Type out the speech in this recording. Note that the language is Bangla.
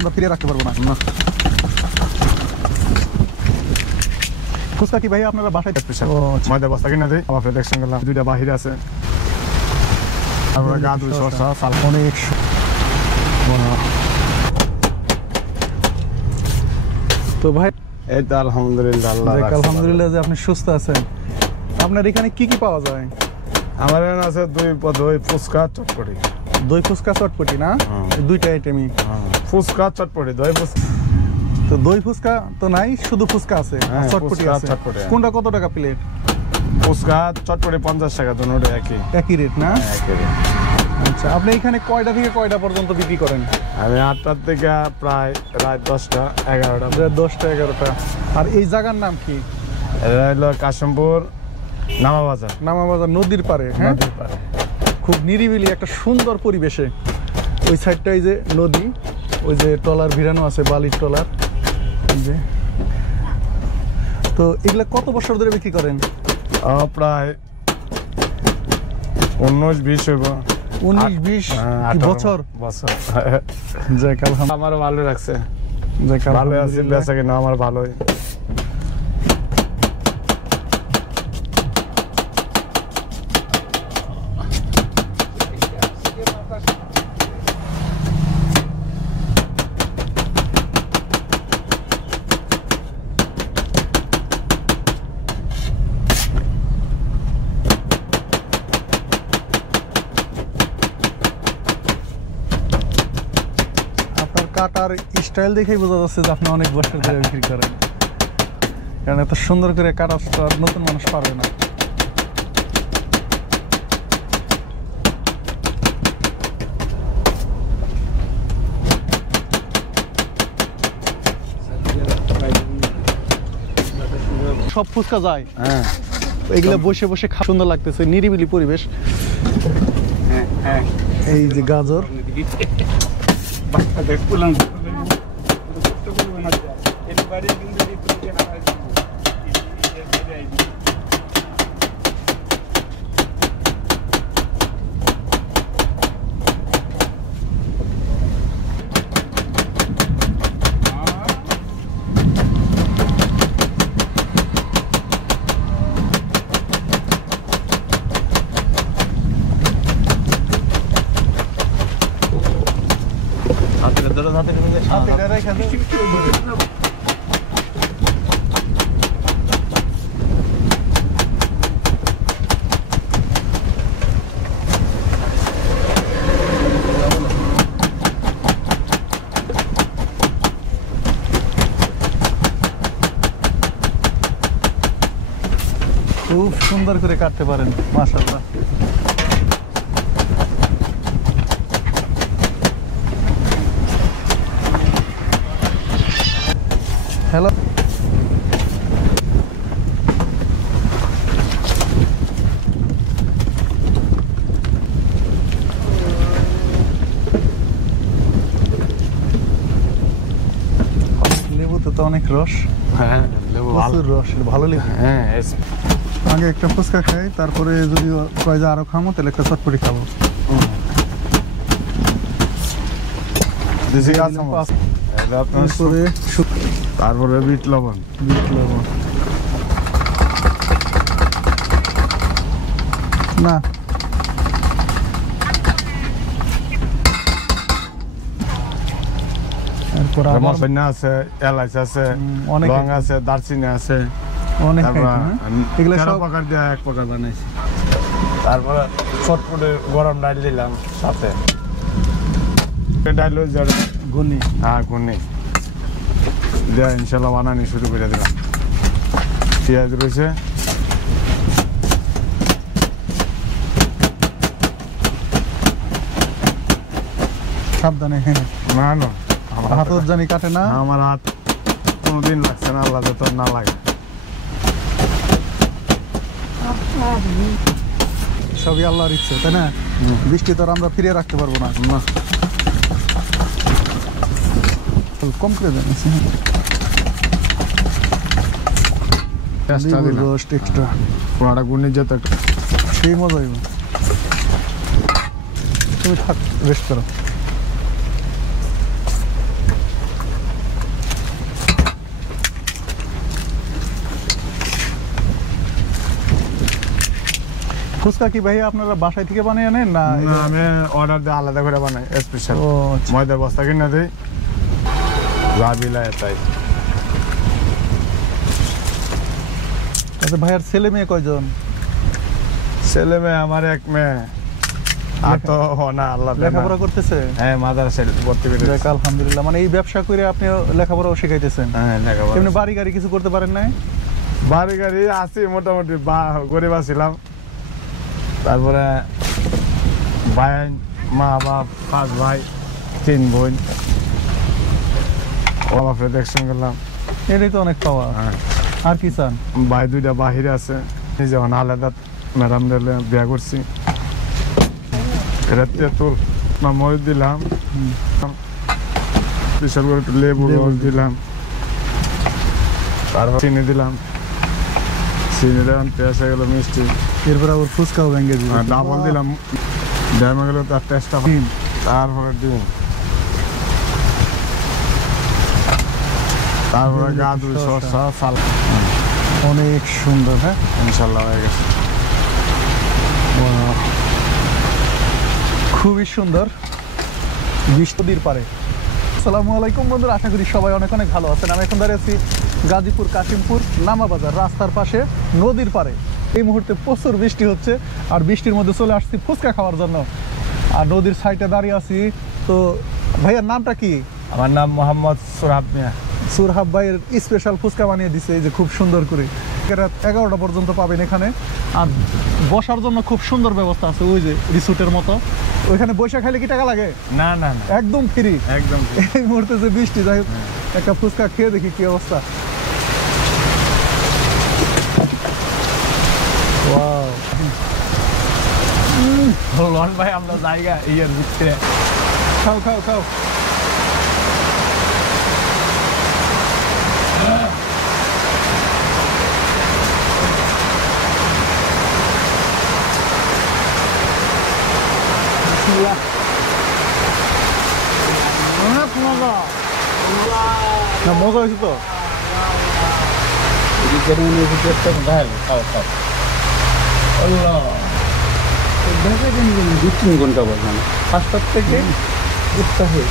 আমরা ফিরে রাখতে পারবো না। ফুচকা কি ভাই আপনারা বাসায় থাকতেছেন? ময়দা বস্তা কিনা দিই, আবার প্রোটেকশন করলাম, দুইটা বাহির আছে। তারপরে গা দুই সরষা অনেক। তো ভাই এই তো আলহামদুলিল্লাহ, আলহামদুলিল্লাহ যে আপনি সুস্থ আছেন। আপনার এখানে কি কি পাওয়া যায়? আমার এখানে আছে দই ফুচকা চটপটি। দই ফুচকা চটপটি না, দুইটা আইটেমই। ফুচকা চটপটি, দই ফুচকা। তো দই ফুচকা তো নাই, শুধু ফুচকা আছে, চটপটি আছে। কোনটা কত টাকা প্লেট? ফুচকা চটপটি 50 টাকা, দুটোই একই রেট না? একই রেট। আচ্ছা, আপনি এখানে কয়টা থেকে কয়টা পর্যন্ত বিক্রি করেন? আমি 8টা থেকে প্রায় রাত 10টা 11টা। 10টা 11টা। আর এই জায়গার নাম কি? এটা হলো কাশিমপুর নামাবাজার। নামাবাজার নদীর পাড়ে। হ্যাঁ, নদীর পাড়ে খুব নিরিবিলি একটা সুন্দর পরিবেশে। ওই সাইডটা এই যে নদী, ওই যে ট্রলার ভিড়ানো আছে, বালির ট্রলার। তো এগুলা কত বছর ধরে বিক্রি করেন? প্রায় 19-20 হবে। 19-20 বছর? যাক আলহামদুলিল্লাহ, আমার ভালো লাগছে। ভালো আছে, বেচা কিনা আমার ভালোই। কাটার স্টাইল দেখেই বোঝা যাচ্ছে যে আপনি অনেক বছর ধরে বিক্রি করেন, কারণ এত সুন্দর করে কাটা নতুন মানুষ পারবে না। সব ফুচকা যায়। হ্যাঁ, এগুলো বসে বসে সুন্দর লাগতেছে, নিরিবিলি পরিবেশ। এই যে গাজর, খুব সুন্দর করে কাটতে পারেন, মাশাআল্লাহ। হ্যালো, লেবুতে তো অনেক রস। হ্যাঁ, লেবু প্রচুর রস, ভালো লেবু। হ্যাঁ, আগে একটা ফুচকা খাই, তারপরে যদি কয় যে আরো খাবো তাহলে একটা চটপটি খাবো। তারপরে বিট লবণ। না, এরপর মশলা আছে, এলাচ আছে, লং আছে, দারচিনি আছে, অনেক। এগুলো সব প্রকার দিয়ে এক প্রকার বানাইছি। তারপরে চটপটে গরম ডাল দিলাম সাথে। ডাল গুনি। হ্যাঁ, গুনি দিয়ে ইনশাল্লাহ বানানি শুরু করে দিলাম। পেঁয়াজ রয়েছে, সাবধানে। না না, হাত জানি কাটে না। আমার হাত কোনোদিন লাগছে না, আল্লাহ যত না লাগে। সবই আল্লাহর ইচ্ছে, তাই না? বৃষ্টি তো আমরা ফিরিয়ে রাখতে পারবো না। কম করে জানিস রোস্ট এক্সট্রা, পুরাটা গুড় যেত একটা সেই মজা হইব। তুমি থাক, রেস্ট করো। ফুচকা কি ভাইয়া আপনারা বাসায় থেকে বানিয়ে আনেন না? না, আমি অর্ডার দিয়ে আলাদা করে বানাই স্পেশাল। ও আচ্ছা। ময়দার বস্তা কিনে দিই, যা বিলায় তাই। আচ্ছা, ভাইয়ার ছেলে মেয়ে কয়জন? ছেলে মেয়ে আমার এক মেয়ে, আর তো না আল্লাহ দেয় না। লেখাপড়া করতেছে? হ্যাঁ, মাদ্রাসায় ভর্তি করে যাক, আলহামদুলিল্লাহ। মানে এই ব্যবসা করে আপনি লেখাপড়াও শিখাইতেছেন? হ্যাঁ, লেখাপড়া। এমনি বাড়ি গাড়ি কিছু করতে পারেন নাই? বাড়ি গাড়ি আছি মোটামুটি, গরিব আছিলাম। তারপরে ভাই, মা বাপ, 5 ভাই 3 বোন, বাবা প্রোটেকশন করলাম। এটাই তো অনেক পাওয়া। হ্যাঁ, আর কি চান? ভাই 2টা বাহিরে আছে, নিজে আলাদা ম্যাডাম দিলে বিয়া করছি। এটা তেঁতুল না মরিচ দিলাম, বিশাল করে একটু লেবু রস দিলাম, তারপর চিনি দিলাম, চিনি দিলাম, পেঁয়াজ হয়ে গেল মিষ্টি, এরপর আবার ফুচকাও ভেঙে দিল। ডাবল দিলাম, ড্যামে গেল তার টেস্টটা। তারপরে ডিম, তারপরে গাজর শসা সালাদ। অনেক সুন্দর। হ্যাঁ, ইনশাল্লাহ হয়ে গেছে। বাহ, খুবই সুন্দর। বৃষ্টির পারে। আসসালামু আলাইকুম বন্ধুরা, আশা করি সবাই অনেক অনেক ভালো আছেন। আমি এখন দাঁড়িয়ে আছি গাজীপুর কাশিমপুর নামাবাজার রাস্তার পাশে নদীর পারে। এই মুহূর্তে প্রচুর বৃষ্টি হচ্ছে, আর বৃষ্টির মধ্যে চলে আসছি ফুচকা খাওয়ার জন্য। আর নদীর সাইডে দাঁড়িয়ে আছি। তো ভাইয়ার নামটা কি? আমার নাম মোহাম্মদ সুরাব মিয়া। সুরহাব ভাইয়ের স্পেশাল ফুচকা বানিয়ে দিছে, এই যে খুব সুন্দর করে। রাত 11টা পর্যন্ত পাবেন এখানে। আর বসার জন্য খুব সুন্দর ব্যবস্থা আছে, ওই যে রিসোর্টের মতো। ওইখানে বসে খাইলে কি টাকা লাগে? না না না, একদম ফ্রি। একদম। এই মুহূর্তে যে বৃষ্টি, যাই হোক একটা ফুচকা খেয়ে দেখি কি অবস্থা। লন ভাই, আমরা জায়গা ইয়ার ভিতরে। খাও খাও খাও। না, মজা হয়েছে তো। দু তিন ঘন্টা বললাম 5টা থেকে উঠতে হয়।